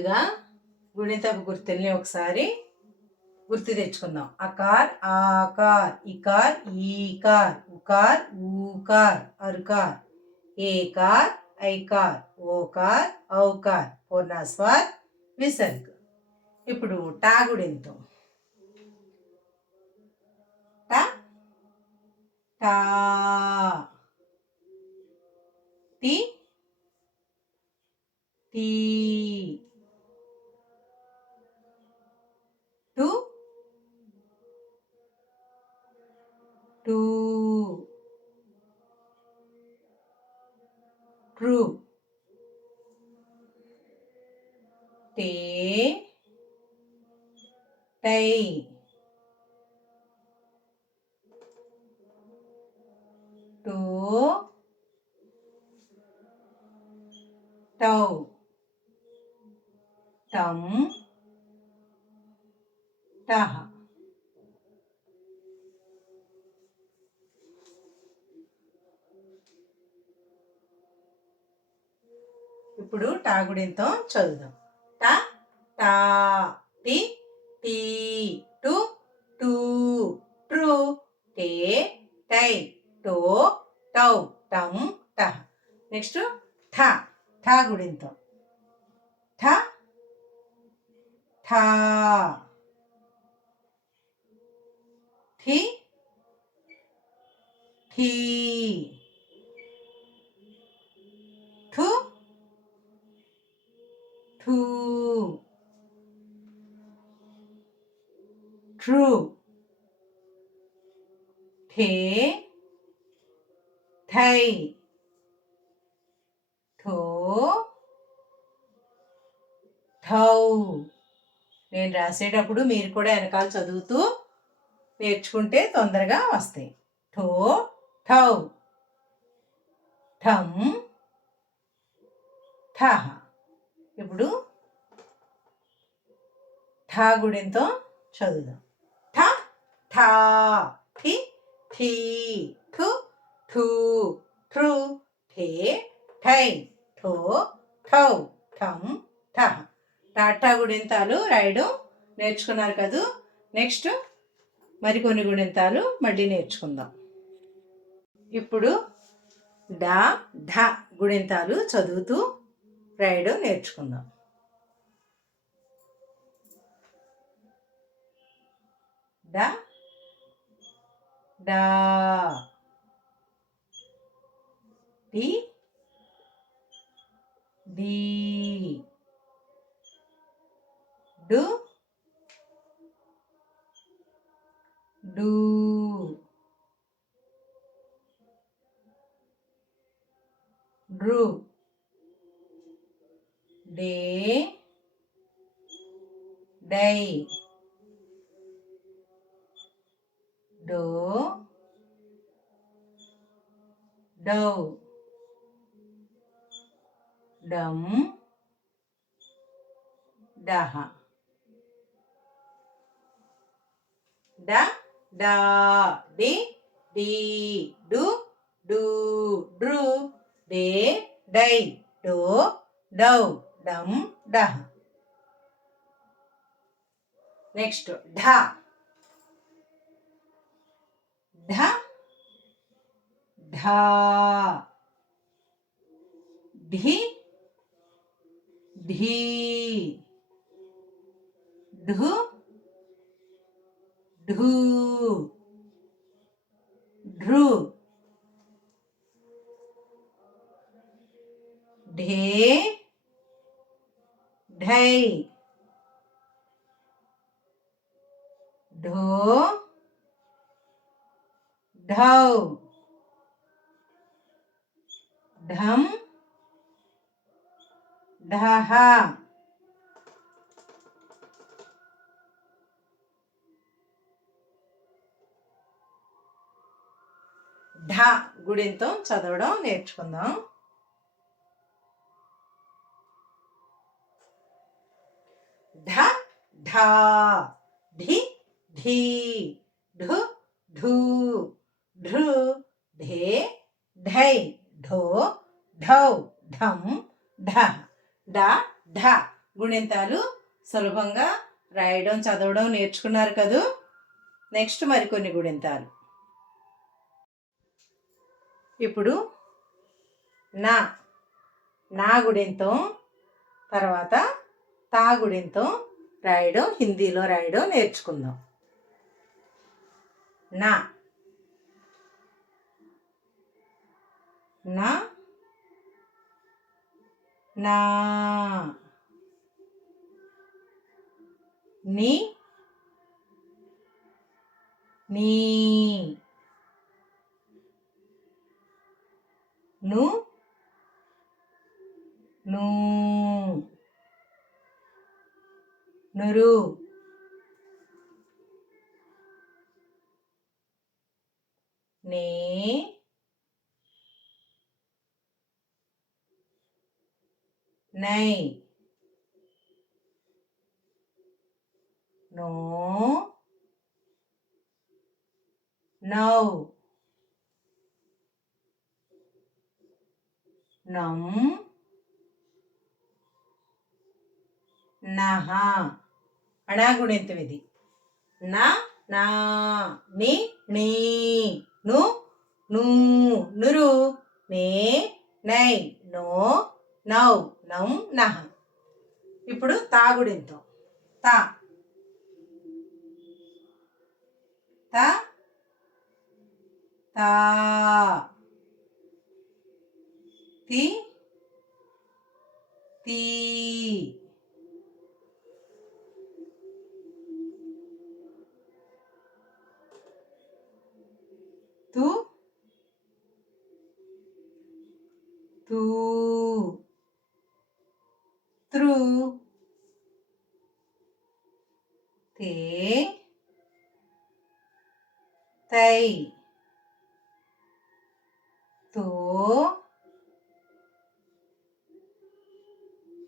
ముందుగా గుణితపు గుర్తుల్ని ఒకసారి గుర్తు తెచ్చుకుందాం. అకార్ ఆకార్, ఇకార్ ఈకార్, ఉకార్ ఊకార్, అరుకార్, ఏకార్ ఐకార్, ఓకార్ ఔకార్, పూర్ణస్వర్ విసర్గ. ఇప్పుడు టా గుణింతం. టా టా, టి టీ, టు టూ, ట్రూ, టే టై, టో టౌ, టం టహ. ఇప్పుడు టా గుణింతం చదువుదాం. టా టా, టి టీ, టు టూ, ట్రూ, టే టై, టో టౌ, టం టహ. నెక్స్ట్ ఠ, ఠా గుణింతం. ఠ ఠా, ఠి ఠీ, ఠు ఠూ, ట్రూ, ఠే ఠై, ఠో ఠౌ. నేను రాసేటప్పుడు మీరు కూడా వెనకాల చదువుతూ నేర్చుకుంటే తొందరగా వస్తాయి. ఠో ఠౌ, ఠం ఠహ. ఇప్పుడు ఠా గుణింతం చదువుదాం. ఠ ఠా, ఠి ఠీ, ఠు ఠూ, ట్రూ, ఠే ఠై, ఠో ఠౌ, ఠం ఠహ. టాటా గుణింతాలు రాయడం నేర్చుకున్నారు కదూ. నెక్స్ట్ మరికొన్ని గుణింతాలు మళ్ళీ నేర్చుకుందాం. ఇప్పుడు డా ఢ గుణింతాలు చదువుతూ రాయడం నేర్చుకుందాం. డా డా, డి డీ, డు డూ, డ్రు, డే డై, డో డౌ, డం డహ. డ డా, డి డీ, డు డూ, డ్రు, డే డై, డో డౌ, డం డహ. నెక్స్ట్ ఢ ఢ ఢా, ఢి ఢీ, ఢు ఢూ, ఢృ, ఢే ఢై, ఢో ఢౌ, ఢం ఢహ. ఢ గుణింతం చదవడం నేర్చుకుందాం. ఢ ఢా, ఢి ఢీ, ఢు ఢూ, ఢృ, ఢే ఢై, ఢో ఢౌ, ఢం ఢ. డ ఢ గుణింతాలు సులభంగా రాయడం చదవడం నేర్చుకున్నారు కదూ. నెక్స్ట్ మరికొన్ని గుణింతాలు. ఇప్పుడు నా నా గుణింతం తర్వాత తా గుణింతం రాయడం, హిందీలో రాయడం నేర్చుకుందాం. నా నా నా నీ నీ ను నూ నురు నే నై నో నౌ నం నహ. అణాగుణింతం ఇది. నా నా ని నీ ను నూ నురు నే నై నో నౌ నం నహ. ఇప్పుడు తాగుడింతం. తా తా తా తి తీ తు తూ త్రు తే తై తో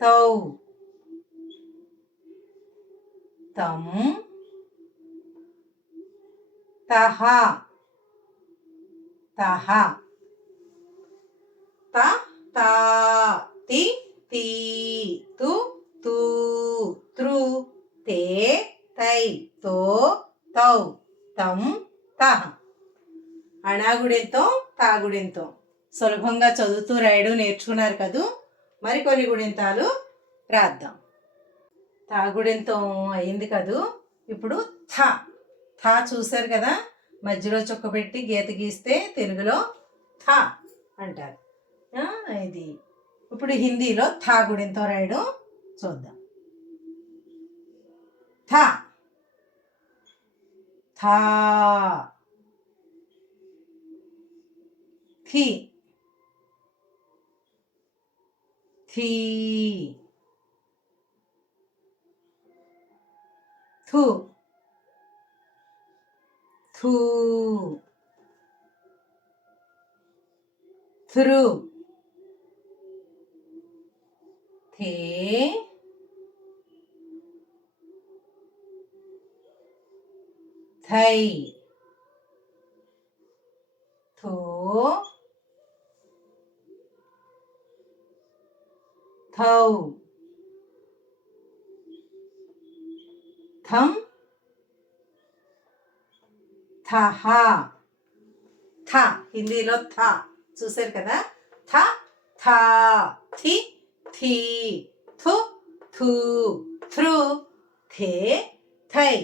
తౌ తం తహ తహ త తా తి తీ తు తూ త్రు తే తై తో తౌ తం తహ. అణాగుణింతం తాగుడింతం సులభంగా చదువుతూ రాయడం నేర్చుకున్నారు కదూ. మరికొన్ని గుణింతాలు రాద్దాం. తాగుడింతం అయింది కదూ. ఇప్పుడు థ థ చూశారు కదా, మధ్యలో చుక్క పెట్టి గీత గీస్తే తెలుగులో థ అంటారు. ఇది ఇప్పుడు హిందీలో థా గుణింతం రాయడం చూద్దాం. థ థా థి థీ థు థూ థ్రు థే థై థో థౌ థం థహ. థ హిందీలో థ చూశారు కదా. థ థా థి థీ థు థూ థ్రు థే థై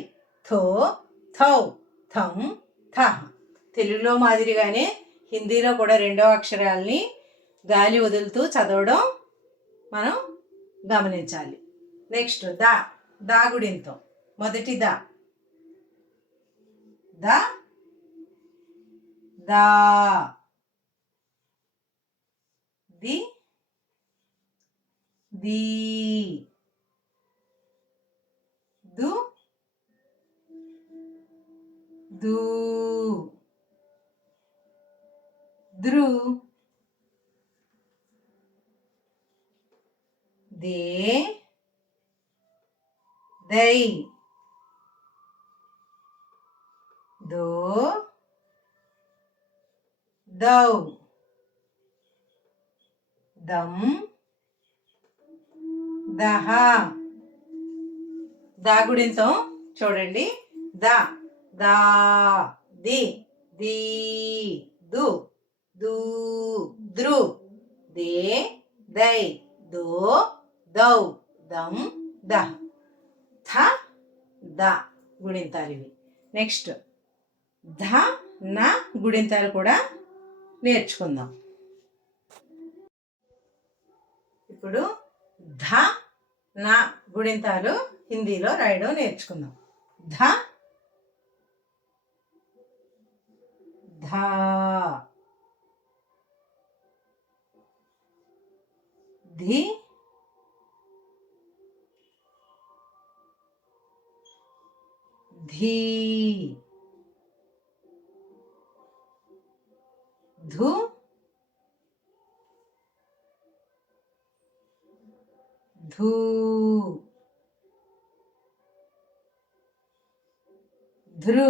థో థౌ థం థహ. తెలుగులో మాదిరిగానే హిందీలో కూడా రెండవ అక్షరాల్ని గాలి వదులుతూ చదవడం మనం గమనించాలి. నెక్స్ట్ దా దాగుడింతం. మొదటి దా దా దా ది దీ దు దూ ద్రు దే దై దో దౌ దం దహ. దా గుడింతం చూడండి. ద దా ది దీ దు దూ ద్రు దే దై దో దౌ దం ద. థ ద గుడింతాలు ఇవి. నెక్స్ట్ ధ న గుడింతాలు కూడా నేర్చుకుందాం. ఇప్పుడు ధ న గుడింతాలు హిందీలో రాయడం నేర్చుకుందాం. ధ ధా ధి ధీ ధు ధూ ధృ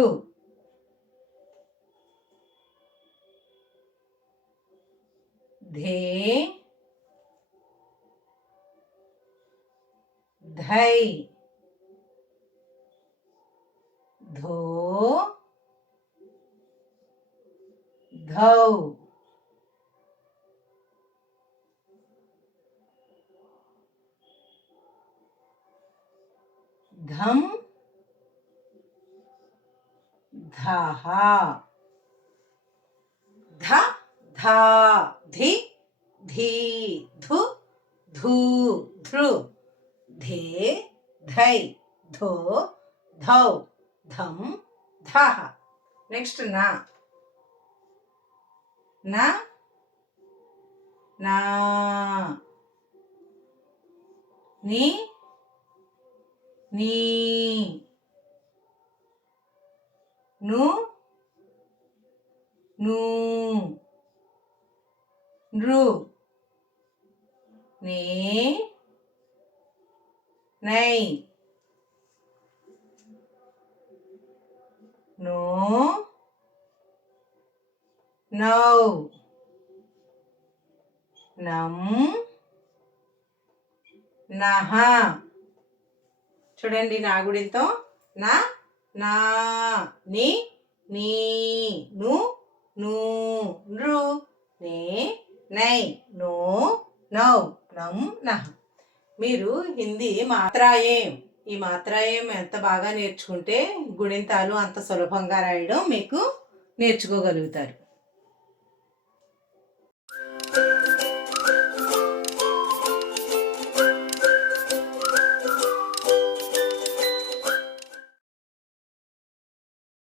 ధే ధై ధో ధౌ ధం ధహ. ధ ధా ధి ధీ ధు ధూ ధృ ధే ధై ధో ధౌ ధం ధహ. నెక్స్ట్ నా నా నా నీ నీ ను నూ నృ నే నై నో నౌ నం నహ. చూడండి నా గుడింతో నా నా ని నీ ను నూ నృ నే నై నో నౌ నం నహ. మీరు హిందీ మాత్రాయేం, ఈ మాత్రాయేం ఎంత బాగా నేర్చుకుంటే గుణింతాలు అంత సులభంగా రాయడం మీకు నేర్చుకోగలుగుతారు.